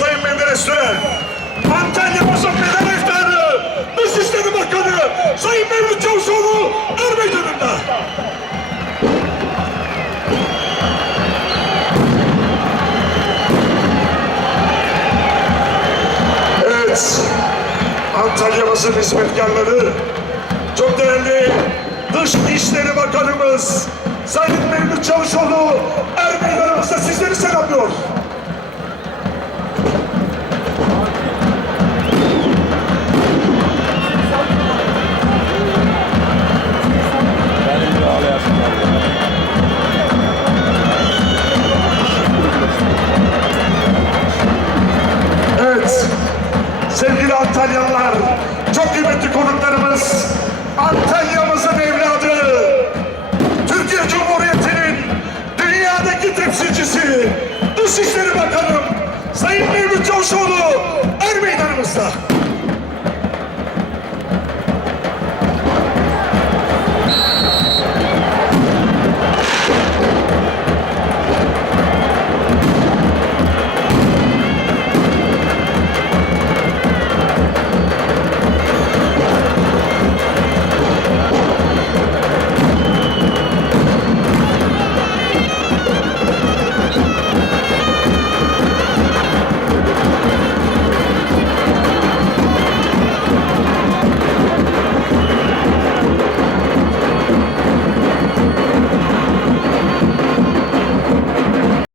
Sayın Menderes Tören. Antalya Basın Menderes Tören'i Dışişleri Bakanı Sayın Mevlüt Çavuşoğlu Ermey dönümde. Evet. Antalya Basın Hizmetkarları çok değerli Dış İşleri Bakanımız Sayın Mevlüt Çavuşoğlu Antalyalılar, çok kıymetli konuklarımız, Antalya'mızın evladı, Türkiye Cumhuriyeti'nin dünyadaki temsilcisi, Dışişleri Bakanım, Sayın Mevlüt Çavuşoğlu, er meydanımızda.